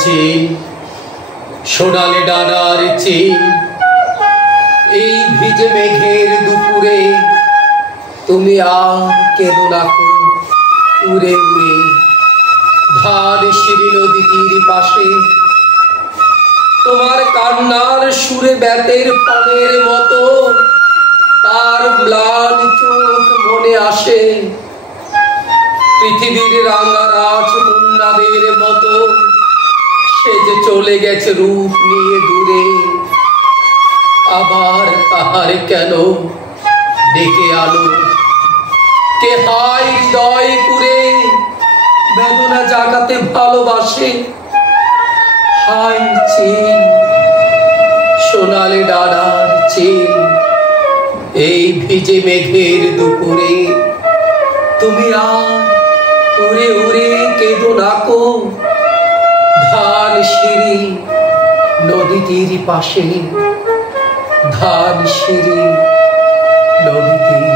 chain সোনালি ডানার chain এই ভিজে মেঘের দুপুরে তুমি আর কেঁদো না কো উড়ে উড়ে ধানসিঁড়ি নদী তীর পাশে তোমার কান্নার সুরে বেতের পানের মতো তার ম্লান চোখ মনে আসে পৃথিবীর রাঙা রাজকন্যাদের মতো সে যে চলে গেছে রূপ নিয়ে দূরে আবার তাহার কেন ডেকে আলো কে হাই হৃদয় পুরে বেদনা জাগাতে ভালোবাসে হাই চেন সোনালি ডানার চেন এই ভিজে মেঘের দুপুরে তুমি আর উড়ে উড়ে কেঁদো না কো ধানসিঁড়ি নদী তীর পাশে ধানসিঁড়ি নদী তীর